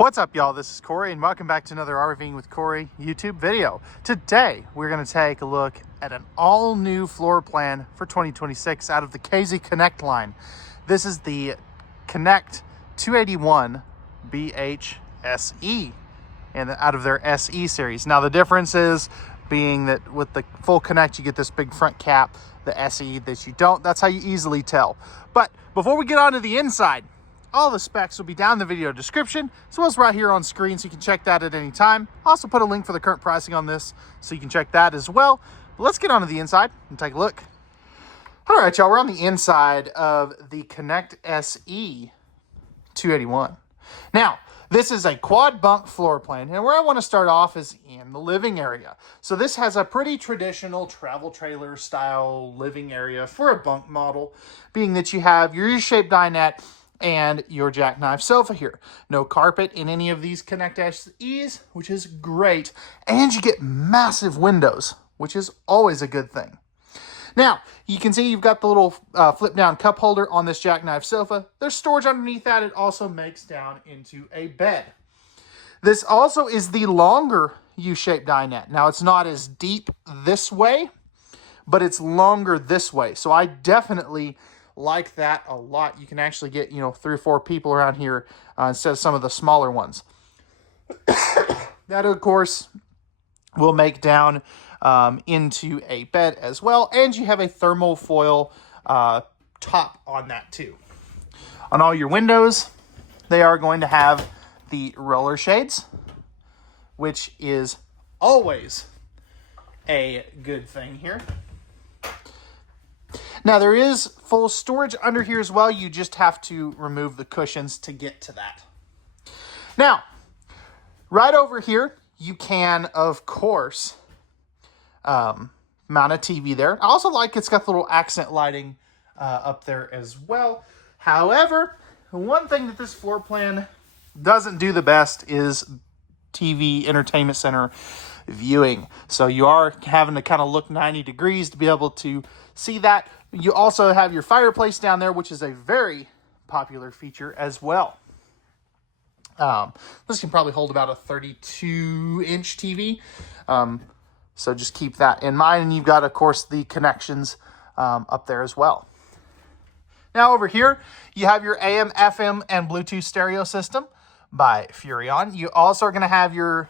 What's up, y'all? This is Corey, and welcome back to another RVing with Corey YouTube video. Today, we're going to take a look at an all-new floor plan for 2026 out of the KZ Connect line. This is the Connect 281BHKSE, and out of their SE series. Now, the difference is being that with the full Connect, you get this big front cap. The SE that you don't, that's how you easily tell. But before we get on to the inside, all the specs will be down in the video description, as well as right here on screen, so you can check that at any time. I'll also put a link for the current pricing on this, so you can check that as well. But let's get on to the inside and take a look. All right, y'all, we're on the inside of the Connect SE 281. Now, this is a quad bunk floor plan, and where I want to start off is in the living area. So this has a pretty traditional travel trailer style living area for a bunk model, being that you have your U-shaped dinette and your jackknife sofa here. No carpet in any of these Connect SEs, which is great. And you get massive windows, which is always a good thing. Now, you can see you've got the little flip down cup holder on this jackknife sofa. There's storage underneath that. It also makes down into a bed. This also is the longer U-shaped dinette. Now, it's not as deep this way, but it's longer this way. So I definitely like that a lot. You can actually get, 3 or 4 people around here instead of some of the smaller ones. That, of course, will make down into a bed as well. And you have a thermal foil top on that too. On all your windows, they are going to have the roller shades, which is always a good thing here. Now, there is full storage under here as well. You just have to remove the cushions to get to that. Now, right over here, you can, of course, mount a TV there. I also like it's got the little accent lighting up there as well. However, one thing that this floor plan doesn't do the best is TV entertainment center viewing. So you are having to kind of look 90 degrees to be able to see that. You also have your fireplace down there, which is a very popular feature as well. This can probably hold about a 32-inch TV. So just keep that in mind. And you've got, of course, the connections up there as well. Now over here, you have your AM, FM, and Bluetooth stereo system by Furrion. You also are going to have your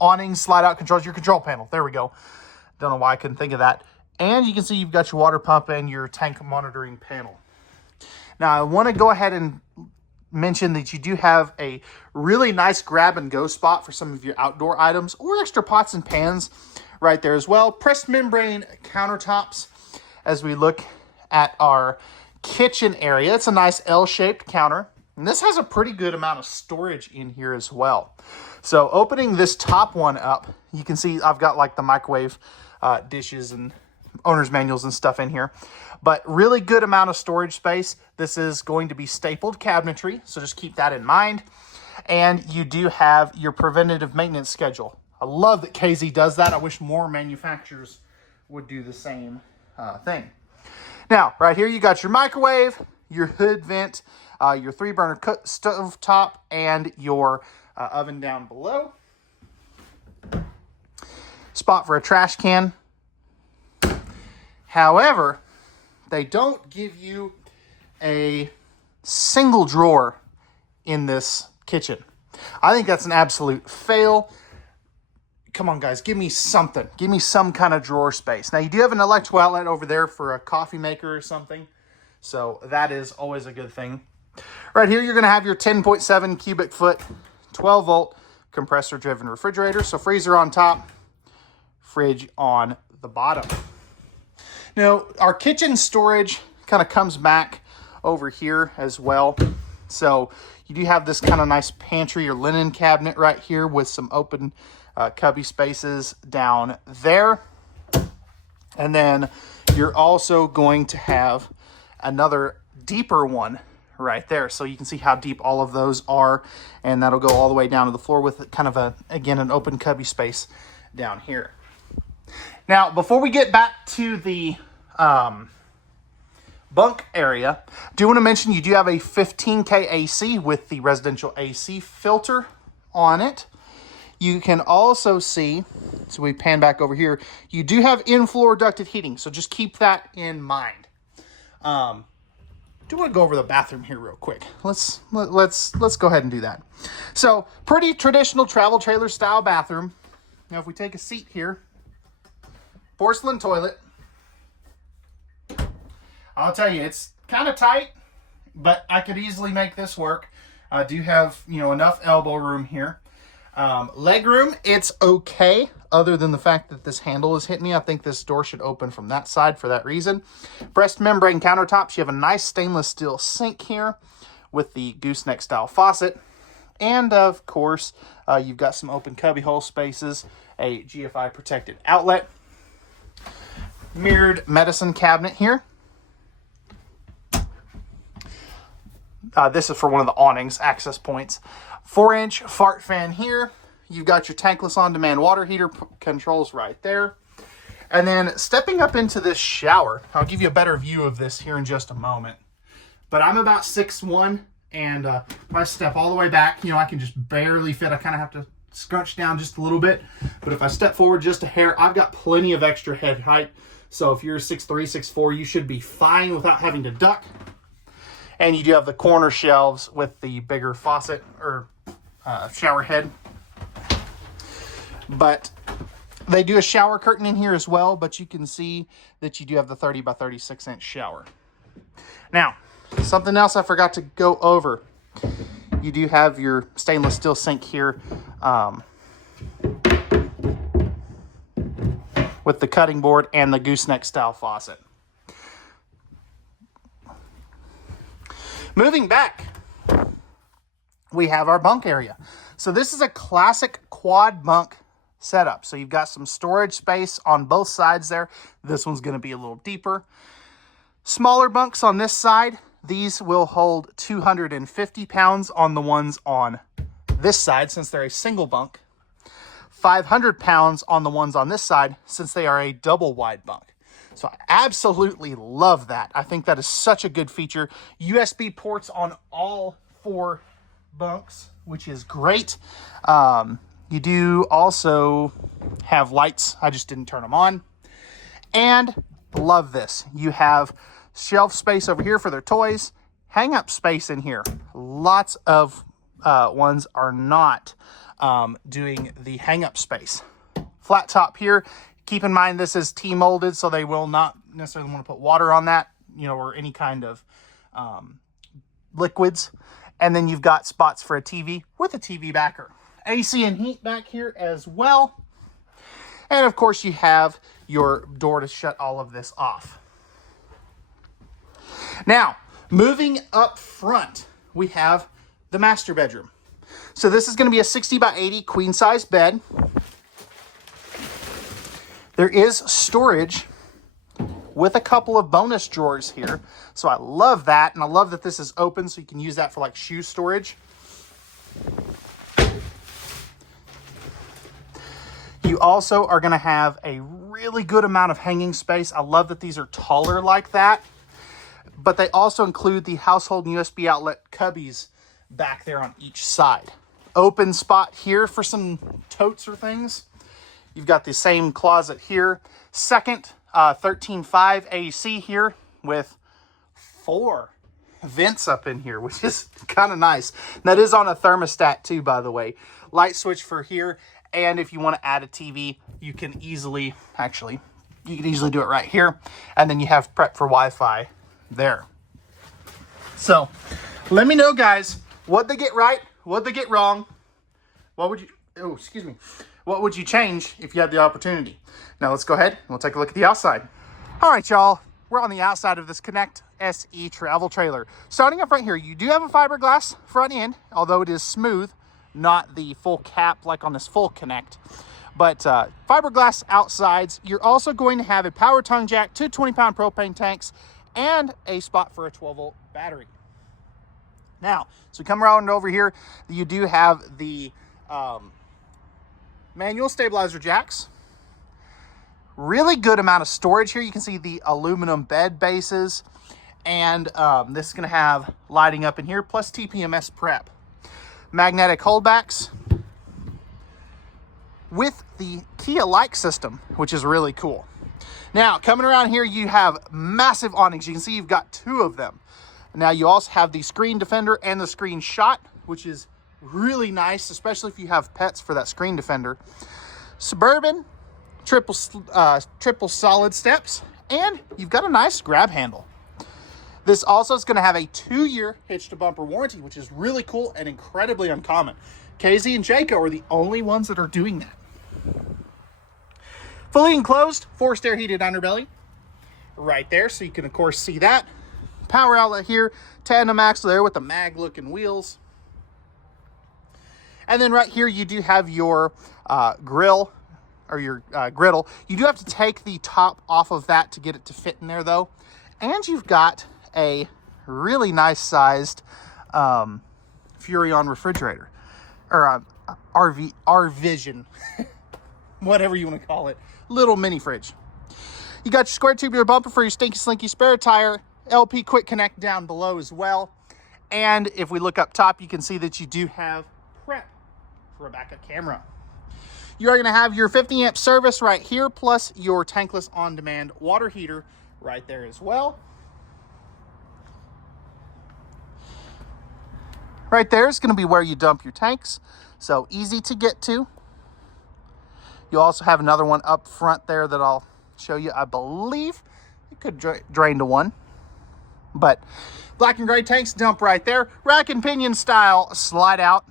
awning slide-out controls, your control panel. There we go. Don't know why I couldn't think of that. And you can see you've got your water pump and your tank monitoring panel. Now, I want to go ahead and mention that you do have a really nice grab-and-go spot for some of your outdoor items or extra pots and pans right there as well. Pressed membrane countertops as we look at our kitchen area. It's a nice L-shaped counter. And this has a pretty good amount of storage in here as well. So opening this top one up, you can see I've got like the microwave dishes and owner's manuals and stuff in here. But really good amount of storage space. This is going to be stapled cabinetry, so just keep that in mind. And you do have your preventative maintenance schedule. I love that KZ does that. I wish more manufacturers would do the same thing. Now, right here you got your microwave, your hood vent, your 3-burner stove top, and your oven down below. Spot for a trash can. However, they don't give you a single drawer in this kitchen. I think that's an absolute fail. Come on, guys, give me something. Give me some kind of drawer space. Now, you do have an electrical outlet over there for a coffee maker or something. So that is always a good thing. Right here, you're going to have your 10.7 cubic foot, 12-volt compressor-driven refrigerator. So freezer on top, fridge on the bottom. Now, our kitchen storage kind of comes back over here as well. So you do have this kind of nice pantry or linen cabinet right here with some open cubby spaces down there. And then you're also going to have another deeper one right there. So you can see how deep all of those are. And that'll go all the way down to the floor with kind of again, an open cubby space down here. Now, before we get back to the bunk area. Do want to mention you do have a 15K AC with the residential AC filter on it. You can also see, so we pan back over here, you do have in-floor ducted heating, so just keep that in mind. Do want to go over the bathroom here real quick. Let's go ahead and do that. So, pretty traditional travel trailer style bathroom. Now, if we take a seat here, porcelain toilet. I'll tell you, it's kind of tight, but I could easily make this work. I do have, enough elbow room here. Leg room, it's okay, other than the fact that this handle is hitting me. I think this door should open from that side for that reason. Breast membrane countertops. You have a nice stainless steel sink here with the gooseneck style faucet. And of course, you've got some open cubbyhole spaces, a GFI protected outlet, mirrored medicine cabinet here. This is for one of the awnings, access points. 4-inch fart fan here. You've got your tankless on-demand water heater controls right there. And then stepping up into this shower, I'll give you a better view of this here in just a moment. But I'm about 6'1", and if I step all the way back, I can just barely fit. I kind of have to scrunch down just a little bit. But if I step forward just a hair, I've got plenty of extra head height. So if you're 6'3", 6'4", you should be fine without having to duck. And you do have the corner shelves with the bigger faucet or shower head. But they do a shower curtain in here as well, but you can see that you do have the 30 by 36 inch shower. Now, something else I forgot to go over. You do have your stainless steel sink here with the cutting board and the gooseneck style faucet. Moving back, we have our bunk area. So this is a classic quad bunk setup. So you've got some storage space on both sides there. This one's going to be a little deeper. Smaller bunks on this side. These will hold 250 pounds on the ones on this side since they're a single bunk. 500 pounds on the ones on this side since they are a double wide bunk. So I absolutely love that. I think that is such a good feature. USB ports on all 4 bunks, which is great. You do also have lights. I just didn't turn them on. And love this. You have shelf space over here for their toys. Hang up space in here. Lots of ones are not doing the hang up space. Flat top here. Keep in mind this is T-molded, so they will not necessarily want to put water on that, or any kind of liquids. And then you've got spots for a TV with a TV backer. AC and heat back here as well. And of course you have your door to shut all of this off. Now, moving up front, we have the master bedroom. So this is going to be a 60 by 80 queen size bed. There is storage with a couple of bonus drawers here. So I love that. And I love that this is open so you can use that for like shoe storage. You also are going to have a really good amount of hanging space. I love that these are taller like that. But they also include the household USB outlet cubbies back there on each side. Open spot here for some totes or things. You've got the same closet here. Second 13.5 AC here with 4 vents up in here, which is kind of nice. And that is on a thermostat too, by the way. Light switch for here. And if you want to add a TV, you can easily, you can easily do it right here. And then you have prep for Wi-Fi there. So let me know, guys, what'd they get right? What'd they get wrong? What would you change if you had the opportunity? Now let's go ahead and we'll take a look at the outside. All right, y'all, we're on the outside of this Connect SE travel trailer. Starting up right here, you do have a fiberglass front end, although it is smooth, not the full cap like on this full Connect. But fiberglass outsides. You're also going to have a power tongue jack, 2 20-pound propane tanks, and a spot for a 12-volt battery. Now, so we come around over here, you do have the manual stabilizer jacks. Really good amount of storage here. You can see the aluminum bed bases. And this is going to have lighting up in here, plus TPMS prep. Magnetic holdbacks with the Kia-like system, which is really cool. Now, coming around here, you have massive awnings. You can see you've got 2 of them. Now, you also have the screen defender and the screen shot, which is really nice, especially if you have pets for that screen defender. Suburban, triple solid steps, and you've got a nice grab handle. This also is going to have a 2-year hitch to bumper warranty, which is really cool and incredibly uncommon. KZ and Jayco are the only ones that are doing that. Fully enclosed, forced air heated underbelly right there, so you can of course see that. Power outlet here, tandem axle there with the mag looking wheels. And then right here you do have your grill, or your griddle. You do have to take the top off of that to get it to fit in there though. And you've got a really nice sized Furrion refrigerator, or R-Vision, whatever you want to call it, little mini fridge. You got your square tubular bumper for your stinky slinky spare tire, LP quick connect down below as well. And if we look up top, you can see that you do have prep for a backup camera. You are going to have your 50 amp service right here, plus your tankless on-demand water heater right there as well. Right there is going to be where you dump your tanks, so easy to get to. You also have another one up front there that I'll show you. I believe it could drain to 1, but black and gray tanks dump right there. Rack and pinion style slide out.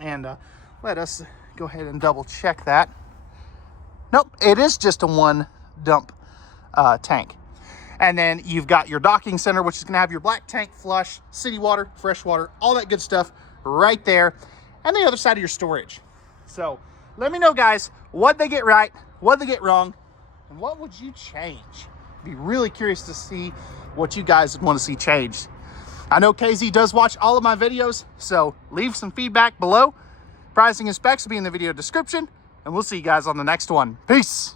And let us go ahead and double check that. Nope, it is just a 1 dump tank. And then you've got your docking center, which is going to have your black tank flush, city water, fresh water, all that good stuff right there. And the other side of your storage. So let me know, guys, what'd they get right, what'd they get wrong, and what would you change? Be really curious to see what you guys want to see changed. I know KZ does watch all of my videos, so leave some feedback below. Pricing and specs will be in the video description, and we'll see you guys on the next one. Peace.